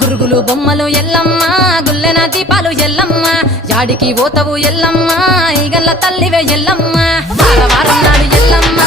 గురుగులు బొమ్మలు ఎల్లమ్మ గుల్లెన దీపాలు ఎల్లమ్మ యాడికి పోతవు ఎల్లమ్మ ఈగల్ల తల్లివే ఎల్లమ్మ వారం నాడు ఎల్లమ్మ